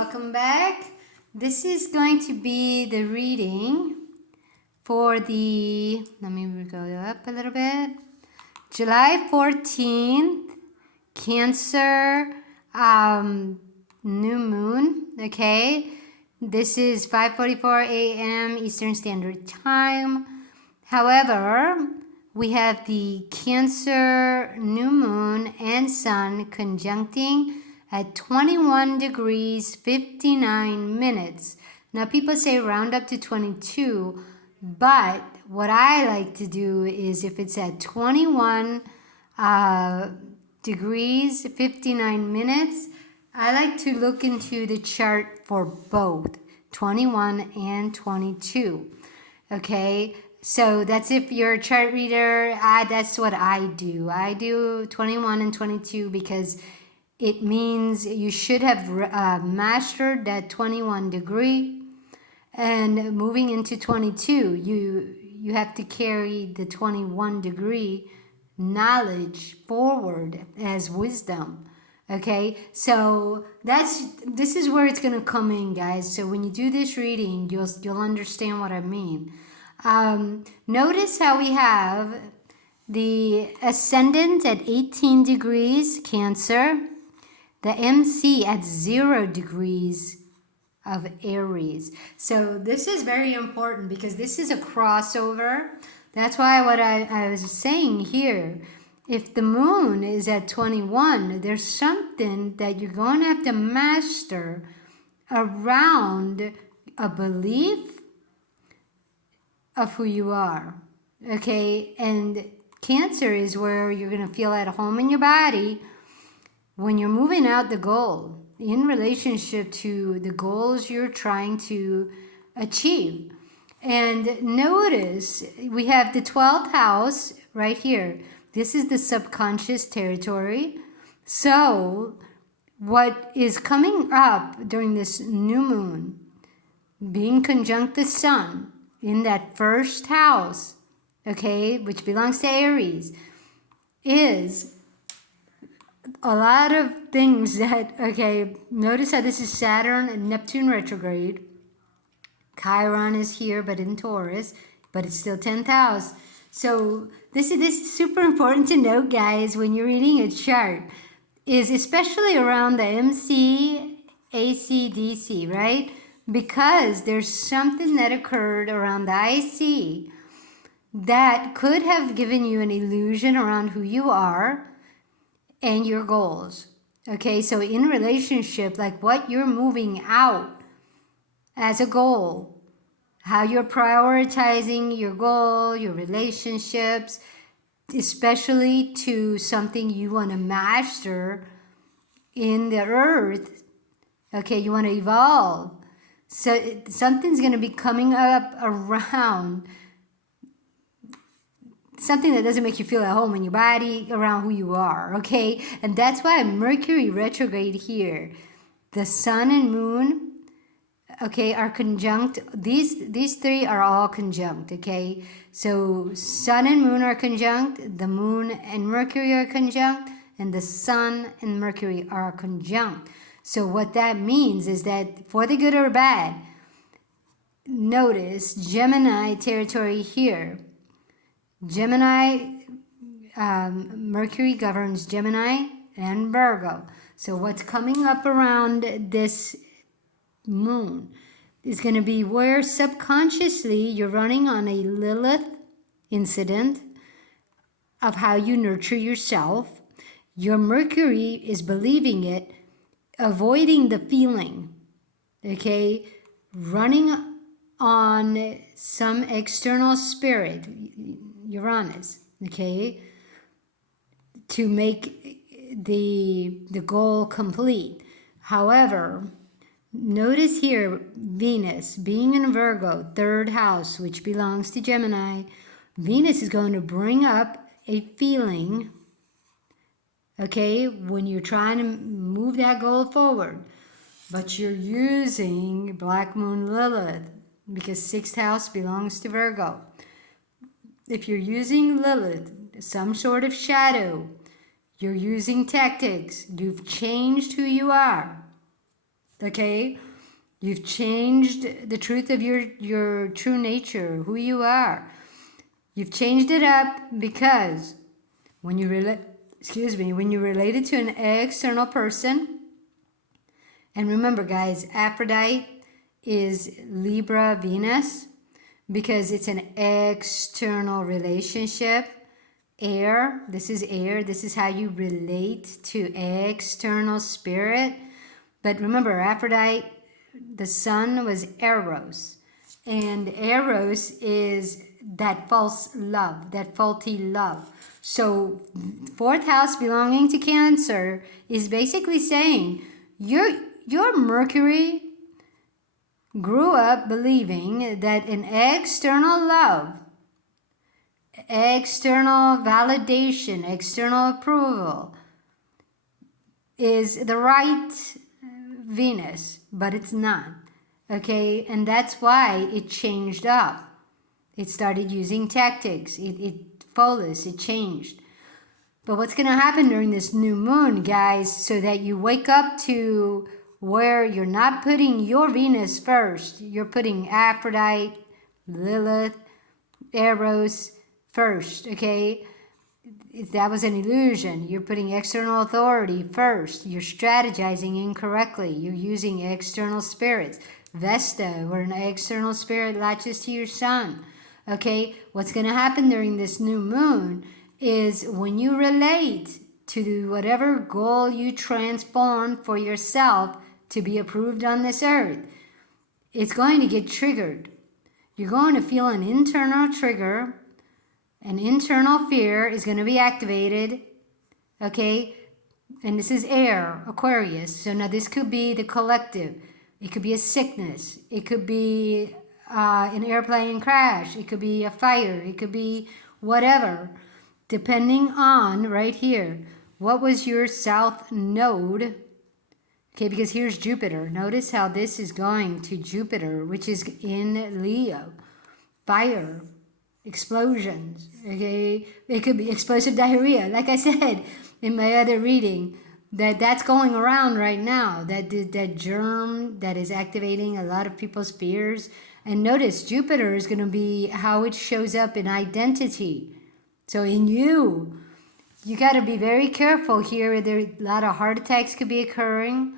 welcome back. This is going to be the reading for the, let me go up a little bit, July 14th, Cancer new moon, okay? This is 5:44 a.m. Eastern Standard Time. However, we have the Cancer new moon and sun conjuncting at 21 degrees 59 minutes. Now people say round up to 22, but what I like to do is if it's at 21 degrees 59 minutes, I like to look into the chart for both 21 and 22. Okay, so that's if you're a chart reader. That's what I do. I do 21 and 22 because it means you should have mastered that 21 degree, and moving into 22, you have to carry the 21 degree knowledge forward as wisdom. Okay, so this is where it's gonna come in, guys. So when you do this reading, you'll understand what I mean. Notice how we have the ascendant at 18 degrees Cancer, the MC at 0 degrees of Aries. So this is very important because this is a crossover. That's why what I was saying here, if the moon is at 21, there's something that you're going to have to master around a belief of who you are. Okay, and Cancer is where you're going to feel at home in your body when you're moving out the goal in relationship to the goals you're trying to achieve. And notice we have the 12th house right here. This is the subconscious territory. So what is coming up during this new moon, being conjunct the sun in that first house, okay, which belongs to Aries, is a lot of things that, okay, notice how this is Saturn and Neptune retrograde. Chiron is here, but in Taurus, but it's still 10th house. So this is super important to note, guys, when you're reading a chart, is especially around the MC, AC, DC, right? Because there's something that occurred around the IC that could have given you an illusion around who you are and your goals. Okay, so in relationship, like what you're moving out as a goal, how you're prioritizing your goal, your relationships, especially to something you want to master in the earth. Okay, you want to evolve. So something's going to be coming up around something that doesn't make you feel at home in your body, around who you are, okay? And that's why Mercury retrograde here. The sun and moon, okay, are conjunct. These three are all conjunct, okay? So sun and moon are conjunct, the moon and Mercury are conjunct, and the sun and Mercury are conjunct. So what that means is that for the good or bad, notice Gemini territory here. Gemini, Mercury governs Gemini and Virgo. So what's coming up around this moon is going to be where subconsciously you're running on a Lilith incident of how you nurture yourself. Your Mercury is believing it, avoiding the feeling, okay? Running on some external spirit, Uranus, okay, to make the goal complete. However, notice here Venus being in Virgo, 3rd house, which belongs to Gemini. Venus is going to bring up a feeling, okay, when you're trying to move that goal forward, but you're using Black Moon Lilith because 6th house belongs to Virgo. If you're using Lilith, some sort of shadow, you're using tactics, you've changed who you are. Okay? You've changed the truth of your true nature, who you are. You've changed it up because when you when you relate it to an external person, and remember guys, Aphrodite is Libra Venus because it's an external relationship. Air, this is how you relate to external spirit. But remember, Aphrodite, the sun was Eros. And Eros is that false love, that faulty love. So, fourth house belonging to Cancer is basically saying your Mercury grew up believing that an external love, external validation, external approval is the right Venus, but it's not. Okay, and that's why it changed up. It started using tactics. It changed. But what's going to happen during this new moon, guys, so that you wake up to where you're not putting your Venus first, you're putting Aphrodite, Lilith, Eros first, okay? If that was an illusion, you're putting external authority first. You're strategizing incorrectly. You're using external spirits. Vesta, where an external spirit latches to your sun. Okay, what's going to happen during this new moon is when you relate to whatever goal you transform for yourself to be approved on this earth, it's going to get triggered. You're going to feel an internal trigger. An internal fear is going to be activated, okay? And this is air, Aquarius. So now this could be the collective. It could be a sickness. It could be an airplane crash. It could be a fire. It could be whatever, depending on, right here, what was your south node? Okay, because here's Jupiter. Notice how this is going to Jupiter, which is in Leo. Fire. Explosions, okay? It could be explosive diarrhea. Like I said in my other reading, that's going around right now. That germ that is activating a lot of people's fears. And notice Jupiter is going to be how it shows up in identity. So in you got to be very careful here. There a lot of heart attacks could be occurring.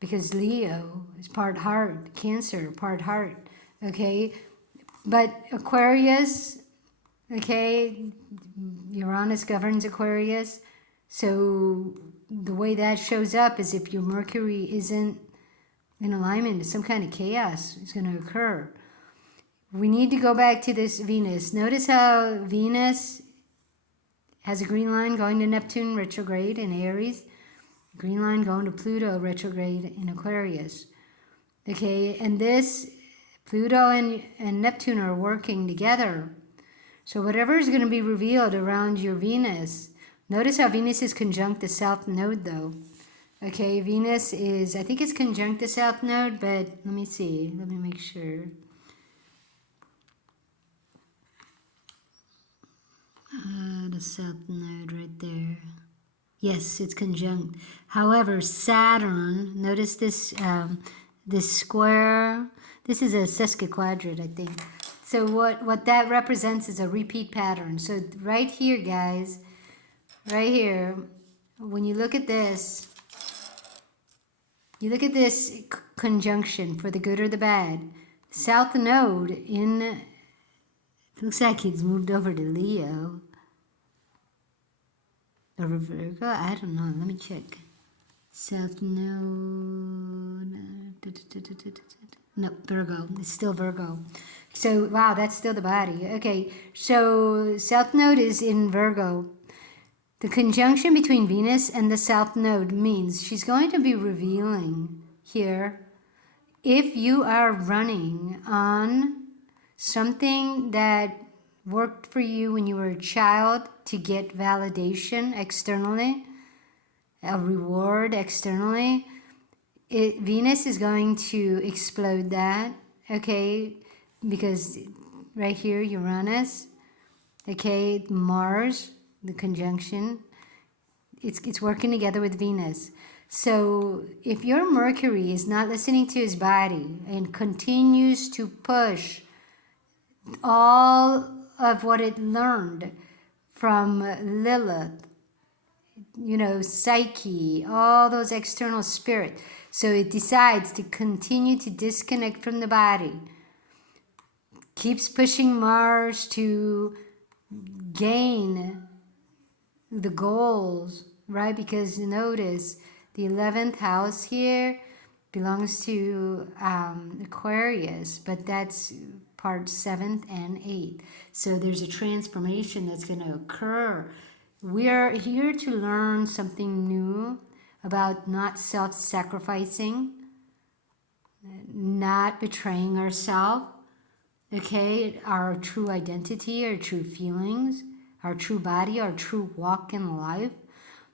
Because Leo is part heart, Cancer part heart. Okay, but Aquarius, okay, Uranus governs Aquarius. So the way that shows up is if your Mercury isn't in alignment, some kind of chaos is going to occur. We need to go back to this Venus. Notice how Venus has a green line going to Neptune retrograde in Aries, green line going to Pluto retrograde in Aquarius. Okay, and this Pluto and Neptune are working together. So whatever is going to be revealed around your Venus, notice how Venus is conjunct the South Node though. Okay, Venus is, I think it's conjunct the South Node, but let me see. Let me make sure. The South Node right there. Yes, it's conjunct. However, Saturn, notice this this square. This is a sesquiquadrate, I think. So what that represents is a repeat pattern. So right here, guys, right here, when you look at this, you look at this conjunction for the good or the bad. South Node in, looks like it's moved over to Leo. Or Virgo? I don't know. Let me check. South Node. No, Virgo. It's still Virgo. So, wow, that's still the body. Okay, so South Node is in Virgo. The conjunction between Venus and the South Node means she's going to be revealing here if you are running on something that worked for you when you were a child to get validation externally, a reward externally. Venus is going to explode that, okay, because right here, Uranus, okay, Mars, the conjunction, it's working together with Venus. So if your Mercury is not listening to his body and continues to push all of what it learned from Lilith, Psyche, all those external spirits, so it decides to continue to disconnect from the body, keeps pushing Mars to gain the goals, right? Because notice the 11th house here belongs to Aquarius, but that's part 7th and 8th. So there's a transformation that's going to occur. We are here to learn something new about not self-sacrificing, not betraying ourselves, okay? Our true identity, our true feelings, our true body, our true walk in life.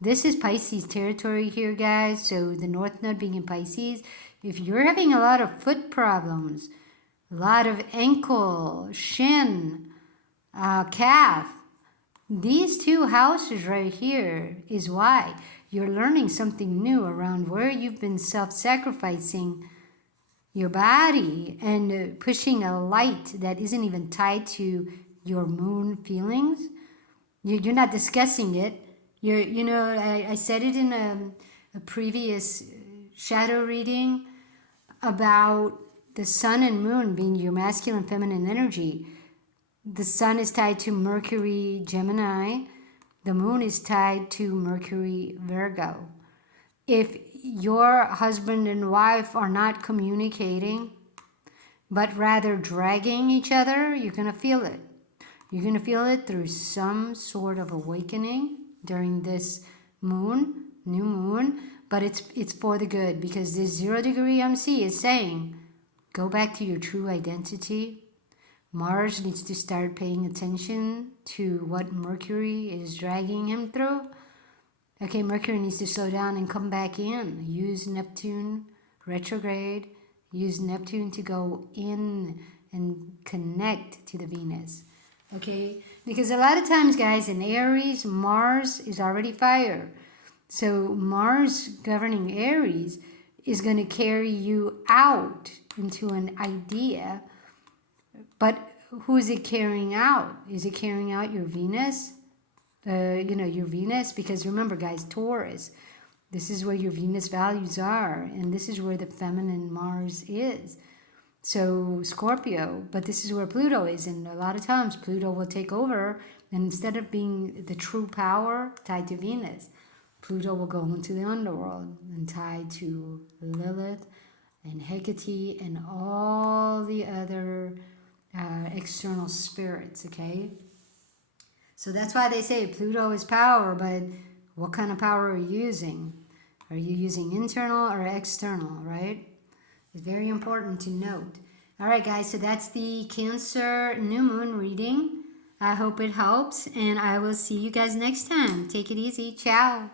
This is Pisces territory here, guys. So the North Node being in Pisces, if you're having a lot of foot problems, a lot of ankle, shin, calf, these two houses right here is why you're learning something new around where you've been self-sacrificing your body and pushing a light that isn't even tied to your moon feelings. You're not discussing it. I said it in a previous shadow reading about the sun and moon being your masculine, feminine energy. The sun is tied to Mercury, Gemini. The moon is tied to Mercury, Virgo. If your husband and wife are not communicating, but rather dragging each other, you're going to feel it. You're going to feel it through some sort of awakening during this moon, new moon, but it's for the good, because this 0-degree MC is saying, go back to your true identity. Mars needs to start paying attention to what Mercury is dragging him through. Okay, Mercury needs to slow down and come back in. Use Neptune retrograde. Use Neptune to go in and connect to the Venus. Okay, because a lot of times, guys, in Aries, Mars is already fire. So Mars governing Aries is going to carry you out into an idea. But who is it carrying out? Is it carrying out your Venus? Your Venus? Because remember, guys, Taurus, this is where your Venus values are. And this is where the feminine Mars is. So Scorpio, but this is where Pluto is. And a lot of times Pluto will take over. And instead of being the true power tied to Venus, Pluto will go into the underworld and tied to Lilith and Hecate and all the other external spirits, okay? So that's why they say Pluto is power, but what kind of power are you using? Are you using internal or external, right? It's very important to note. All right, guys, so that's the Cancer new moon reading. I hope it helps, and I will see you guys next time. Take it easy. Ciao.